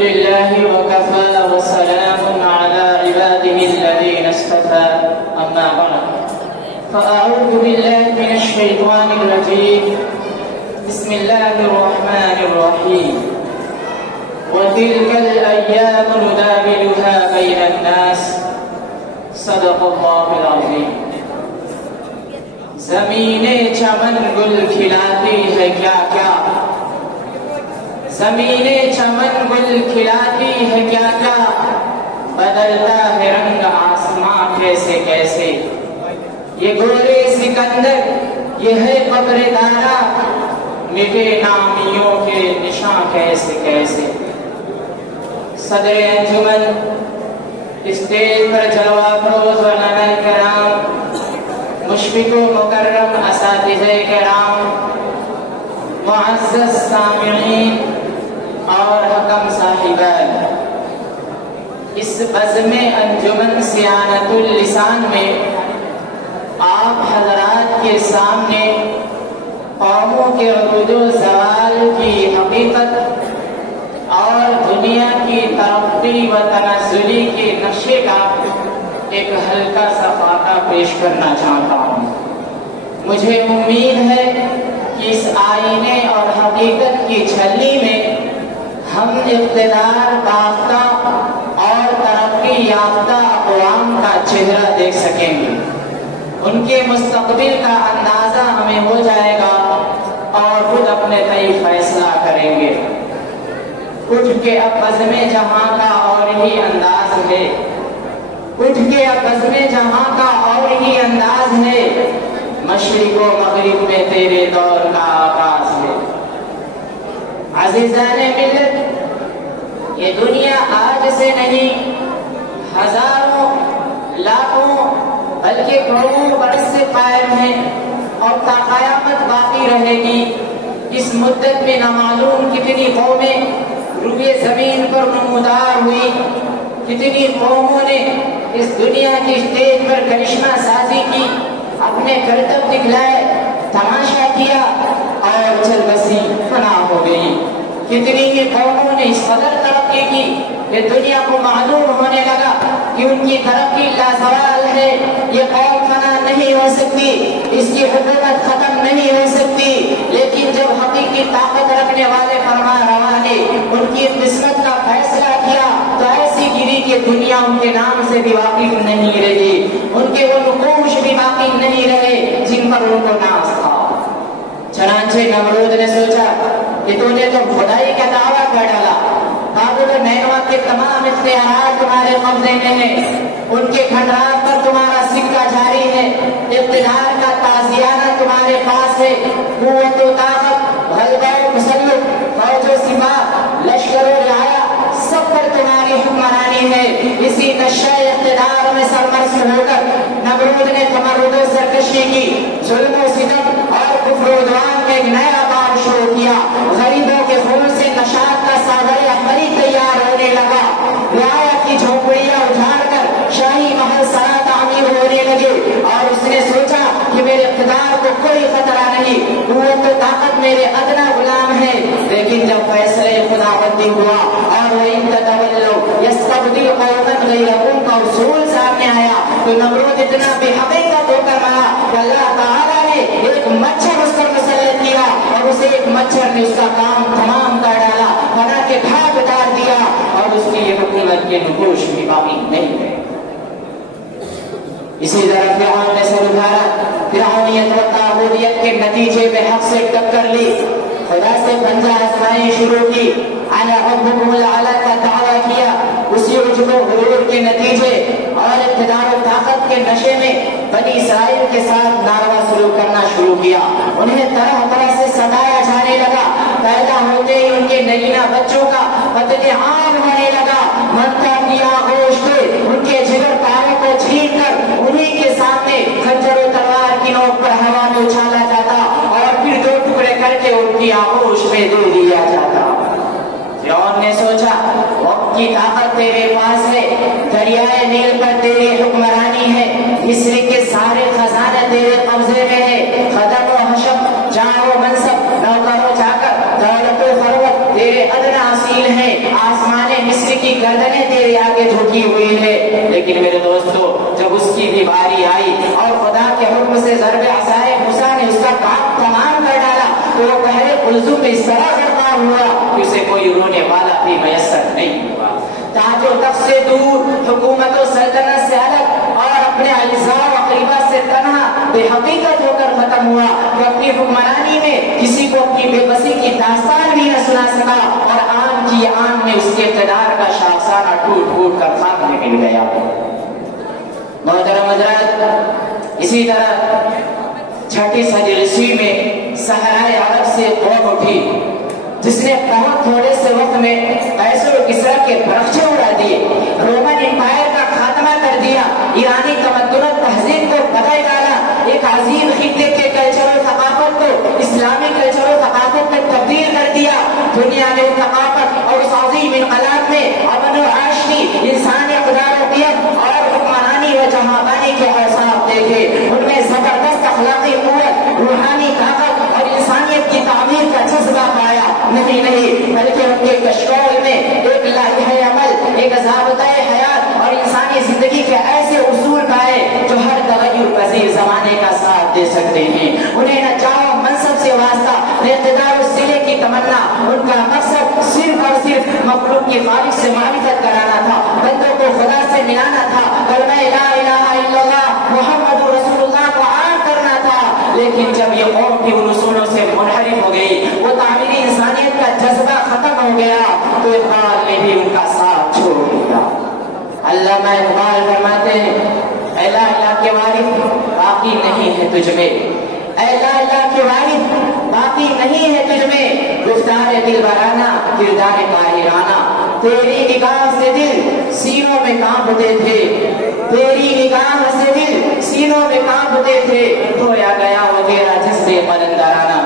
لله وكفى وسلام على عباده الذين اصطفى أما بعد فأعوذ بالله من الشيطان الرجيم بسم الله الرحمن الرحيم وتلك الأيام نداولها بين الناس صدق الله العظيم زمین چمن گل کھلاتی ہے کیا کیا زمین چمن گل کھلاتی ہے کیا کیا بدلتا ہے رنگ آسماں کیسے کیسے یہ گورے سکندر یہ ہے قبر دارا مٹے نامیوں کے نشاں کیسے کیسے صدر انجمن اسٹیج پر جلوہ افروز علماء کرام مشفق و مکرم اساتذہ کرام معزز سامعین اور حکم صاحبان اس بزم انجمن صیانت اللسان میں آپ حضرات کے سامنے قوموں کے عروج و زوال کی حقیقت اور دنیا کی ترقی و تنزلی کے نقشے کا ایک ہلکا سا خاکہ پیش کرنا چاہتا ہوں۔ مجھے امید ہے کہ اس آئینے اور حقیقت کی چھلنی میں ہم اقتدار یافتہ اور ترقی یافتہ اقوام کا چہرہ دیکھ سکیں گے، ان کے مستقبل کا اندازہ ہمیں ہو جائے گا اور خود اپنے تئیں فیصلہ کریں گے۔ اٹھ کے اب بزم جہاں کا اور ہی انداز ہے، اٹھ کے اب بزم جہاں کا اور ہی انداز ہے، مشرق و مغرب میں تیرے دور کا آغاز ہے۔ عزیزان ملت، یہ دنیا آج سے نہیں ہزاروں لاکھوں بلکہ کروڑوں برس سے قائم ہے اور تا قیامت باقی رہے گی۔ اس مدت میں نامعلوم کتنی قومیں روئے زمین پر نمودار ہوئی، کتنی قوموں نے اس دنیا کی اسٹیج پر کرشمہ سازی کی، اپنے کرتب دکھلائے، تماشا کیا اور چل بسی فنا ہو گئی۔ کتنی ہی قوموں نے اس قدر ترقی کی کہ دنیا کو معلوم ہونے لگا کہ ان کی ترقی لازوال ہے، یہ قوم فنا نہیں ہو سکتی، اس کی حکومت ختم نہیں ہو سکتی۔ لیکن جب حقیقی طاقت رکھنے والے فرما روا نے ان کی قسمت کا فیصلہ کیا تو ایسی گری کہ دنیا ان کے نام سے بھی واقف نہیں رہی، ان کے وہ نقوش بھی باقی نہیں رہے جن پر ان کو ناز تھا۔ چنانچہ نمرود نے سوچا کہ تو نے تو خدائی کا دعویٰ کر ڈالا، قابل و نینوا کے تمام اختیارات تمہارے قبضے میں ہیں، ان کے کھنڈرات پر تمہارا سکہ جاری ہے، اقتدار کا تازیانہ تمہارے پاس ہے، قوت و طاقت، غلبہ و مسلط، فوج و سپاہ، لشکر و رعایا سب پر تمہاری حکمرانی ہے۔ اسی نشہ اقتدار میں سرمست ہو کر نمرود نے تمرد و سرکشی کی، ظلم و ستم اور کفر و عدوان کا ایک نیا باب شروع کیا۔ غریبوں کے خون سے نشاط کا ساغر احمری تیار ہونے لگا، رعایا کی جھونپڑیاں اجاڑ کر شاہی محل سرا تعمیر ہونے لگے، اور اس نے سوچا کہ میرے اقتدار کو کوئی خطرہ نہیں، قوت و طاقت میرے ادنا غلام ہے۔ لیکن جب فیصلے خداوندی ہوا اور وَإِن تَتَوَلَّوْا يَسْتَبْدِلْ قَوْمًا غَيْرَكُمْ کا اصول سامنے آیا تو نمرود اتنا بے حقیقت ہو کر مرا کہ اللہ تعالیٰ نے ایک مچھر اس پر مسلط کیا اور اسے ایک مچھر نے اس کا کام تمام کر ڈالا، بنا کے بھاگ اتار دیا اور اس کی یہ حکومت کے نقوش بھی باقی نہیں ہے۔ اسی طرح فرعون نے سر اٹھایا، فرعونیت و طاغوتیت کے نتیجے میں حق سے ٹکر لی، خدا سے پنجہ آزمائیں شروع کی، انا ربکم الاعلی کا دعویٰ کیا، اسی عجب و غرور کے نتیجے اور اقتدار و طاقت کے نشے میں بنی اسرائیل کے ساتھ ناروا سلوک کرنا شروع کیا، انہیں طرح طرح سے ستایا جانے لگا، پیدا ہوتے ہی ان کے نگینہ بچوں کا قتل عام ہونے لگا، مکہ کی آغوش پہ ان کے جگر پاروں کو چھین کر انہی کے سامنے خنجر و تلوار کی نوک پر ہوا میں اچھالا جاتا اور پھر دو ٹکڑے کر کے ان کی آغوش میں دے دیا جاتا۔ فرعون نے سوچا وقت کی طاقت تیرے پاس ہے، دریائے نیل پر تیری حکمرانی ہے، مصر کے سارے خزانہ تیرے قبضے میں ہے، خدم و حشم، جان و منصب، نوکر و چاکر، دولت و ثروت تیرے ادنا اصیل ہے، آسمان کی گردنیں تیرے آگے جھکی ہوئی ہے، لیکن میرے دوستو جب اس کی بھی باری آئی اور خدا کے حکم سے ضرب عصائے موسیٰ نے اس کا کام تمام کر ڈالا تو وہ پہلے قلزم میں اس طرح غرقاب ہوا کہ اسے کوئی رونے والا بھی میسر نہیں ہوا۔ تاج و تخت سے دور، حکومت و سلطنت سے الگ اور اپنے اعزاء و اقربا سے تنہا بے حقیقت ہو کر ختم ہوا کہ اپنی حکمرانی میں کسی کو اپنی بے بسی کی داستان بھی نہ سنا سکا اور آن کی آن میں اس کے اقتدار کا شاخسانہ ٹوٹ پھوٹ کر خاک میں مل گیا۔ محترم حضرات، اسی طرح چھٹی صدی عیسوی میں صحرائے عرب سے قوم اٹھی جس نے بہت تھوڑے سے وقت میں قیصر و کسریٰ کے برخچے اڑا دیے، رومن امپائر کا خاتمہ کر دیا، ایرانی تمدن و تہذیب کو بدل ڈالا، ایک عظیم خطے کے کلچر و ثقافت کو اسلامی کلچر و ثقافت میں تبدیل کر دیا۔ دنیا نے ثقافت اور اس عظیم انقلاب میں امن و عاشقی، انسانی اقدار و قیم اور حکمرانی و جہانبانی کے اوصاف دیکھے، ان میں زبردست اخلاقی قوت، روحانی طاقت اور انسانیت کی تعمیر کا جذبہ پایا۔ نہیں بلکہ ان کے کشکول میں ایک لائحہ عمل، ایک ضابطۂ حیات اور انسانی زندگی کے ایسے اصول پائے جو ہر تغیر پذیر زمانے کا ساتھ دے سکتے ہیں۔ انہیں نہ چاہو منصب سے واسطہ، نہ اقتدار و صلے کی تمنا، ان کا مقصد صرف اور صرف مخلوق کے خالق سے معرفت کرانا تھا، بندوں کو خدا سے ملانا تھا، کلمہ لا الہ الا اللہ محمد رسول اللہ کو عام کرنا تھا۔ لیکن جب یہ قوم کی ان اصولوں سے منحرف ہو گئی، وہ تعمیری انسانیت کا جذبہ ختم ہو گیا تو اقبال نے بھی ان کا ساتھ چھوڑ دیا۔ علامہ اقبال فرماتے ہیں، اے لا الہ کے وارث باقی نہیں ہے تجھ میں، اے لا الہ کے وارث باقی نہیں ہے تجھ میں، گفتار دلبرانہ کردار طاہرانہ، تیری نگاہ سے دل سینوں میں کانپتے تھے، تیری نگاہ سے دل سینوں میں کانپتے تھے، دھویا گیا وہ تیرا جذبے قلندرانہ۔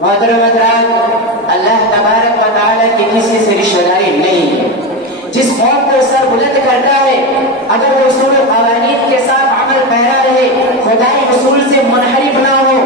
محترم حضرات، اللہ تبارک و تعالیٰ کی کسی سے رشتہ داری نہیں ہے۔ جس قوم کو سر بلند کرتا ہے اگر وہ اصول و قوانین کے ساتھ عمل پیرا رہے، خدائی اصول سے منحرف نہ ہو،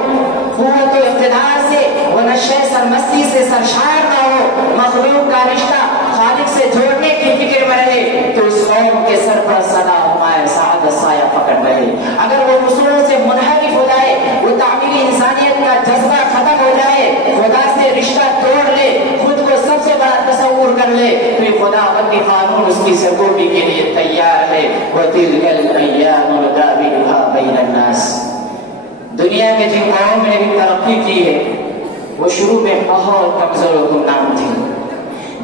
قوت و اقتدار سے وہ نشے سرمستی سے سرشار نہ ہو، مخلوق کا رشتہ خالق سے جوڑنے کی فکر میں رہے تو اس قوم کے سر پر سدا ہمارے سعادت سایہ پکڑ رہے۔ اگر وہ اصولوں سے منحرف ہو جائے، وہ تعمیری انسانیت کا جذبہ ختم ہو جائے، خدا سے رشتہ توڑ لے، خود کو سب سے بڑا تصور کر لے تو خدا اپنی قانون اس کی سرگوشی کے لیے تیار ہے۔ وَتِلْكَ الْأَيَّامُ نُدَاوِلُهَا بَيْنَ النَّاسِ۔ دنیا میں جن قوم نے بھی ترقی کی ہے وہ شروع میں بہت کمزور و گمنام تھی،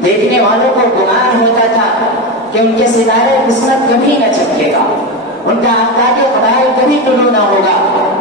دیکھنے والوں کو گمان ہوتا تھا کہ ان کے ستارے قسمت کبھی نہ چمکے گا، ان کا آفتاب قبائل کبھی طلوع نہ ہوگا،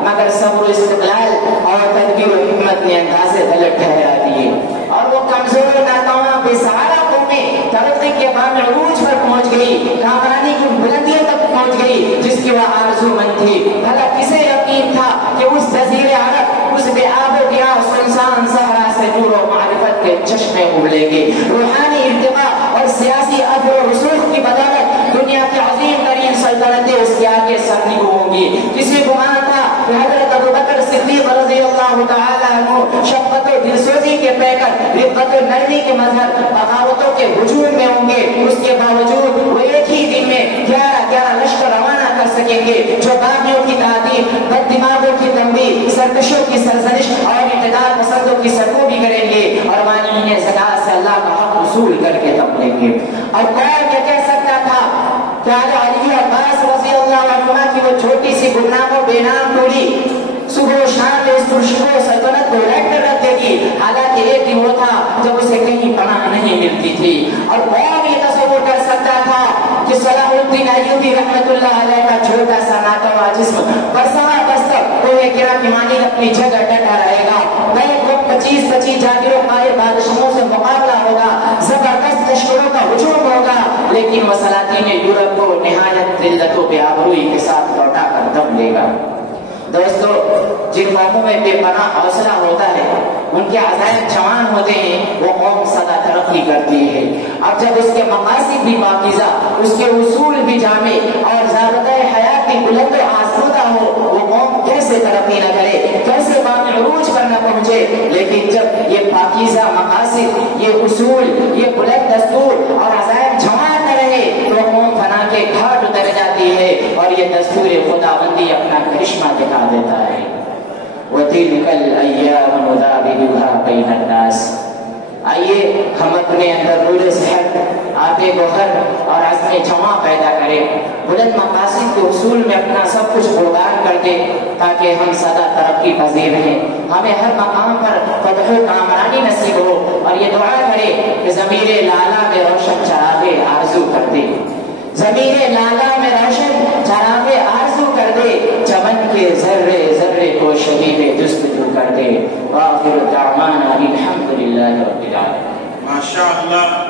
مگر صبر و استقلال اور تدبیر و حکمت نے اندازے غلط ٹھہرا دیے اور وہ کمزور و ناتواں بے سہارا قومیں ترقی کے بام عروج پر پہنچ گئی، کامرانی کی بلندیوں تک پہنچ گئی جس کی وہ آرزو مند تھی۔ بھلا کسے یقین تھا کہ اس جزیرے عرب، اس بے آب و گیا سنسان صحرا سے نور و معرفت کے چشمے ابلیں گے، روحانی ارتقاء اور سیاسی عدل و رسوخ کی بدولت دنیا کی عظیم ترین سلطنتیں اس کے آگے سر نگو ہوں گی۔ کسی گمان تھا کہ حضرت ابوبکر صدیق رضی اللہ تعالیٰ عنہ شفقت و دلسوزی کے پیکر، رفقت و نرمی کے مظہر، بغاوتوں کے ہجوم میں ہوں گے، اس کے باوجود وہ ایک ہی دن میں 11 لشکر روانہ کر سکیں گے جو باغیوں کی تعدیب، بد دماغوں کی تنبیہ، سرکشوں کی سرزنش اور اقتدار پسندوں کی سرکوبی کریں گے اور مانعین زکات سے اللہ کا حق وصول کر کے تب لیں گے۔ اور کون یہ کہہ سکتا تھا کہ علی عباس رضی اللہ عنہ کی وہ چھوٹی سی گمنام و بے نام ٹولی صبح و شام اس پرشکو سلطنت کو الٹ کر رکھ دے گی، حالانکہ ایک دن وہ تھا جب اسے کہیں پناہ نہیں ملتی تھی۔ اور کون یہ تصور کر سکتا تھا کہ صلاح الدین ایوبی رحمت اللہ علیہ کا چھوٹا سا ناتواں جسم برسواں بستر کوہ گرا کی مانی اپنی جگہ ڈٹا رہے گا، بیک وقت 25 جاگیروں قائل بادشاہوں سے مقابلہ ہوگا، زبردست لشکروں کا ہجوم ہوگا، لیکن وہ سلاطین یورپ کو نہایت ذلت و بے آبروئی کے ساتھ لوٹا کر دم لے گا۔ دوستو، جن قوموں میں بے پناہ حوصلہ ہوتا ہے، ان کے عزائم جوان ہوتے ہیں، وہ قوم سدا ترقی کرتی ہے۔ اب جب اس کے مقاصد بھی پاکیزہ، اس کے اصول بھی جامع اور ضابطۂ حیات بھی بلند و آسودہ ہو، وہ قوم کیسے ترقی نہ کرے، کیسے بام عروج پر نہ پہنچے۔ لیکن جب یہ پاکیزہ مقاصد، یہ اصول، یہ بلند دستور اور عزائم کرشمہ دکھا دیتا ہے۔ وَتِلْكَ الْأَيَّامُ نُدَاوِلُهَا بَيْنَ النَّاسِ۔ آئیے ہم اپنے اندر نور صحت، آب گوہر اور عزم جمع پیدا کریں، بلند مقاصد کے حصول میں اپنا سب کچھ قربان کر دیں تاکہ ہم سدا ترقی پذیر رہیں، ہمیں ہر مقام پر فتح و کامرانی نصیب ہو، اور یہ دعا کرے کہ ضمیر لالا میں روشن چراغ آرزو کر دے، ضمیر لالا میں روشن چراغ آرزو کر دے، چمن کے ذرے ذرے کو شدید جستجو کر دے۔ وآخر دعوانا الحمدللہ رب العالمین۔ ماشاءاللہ۔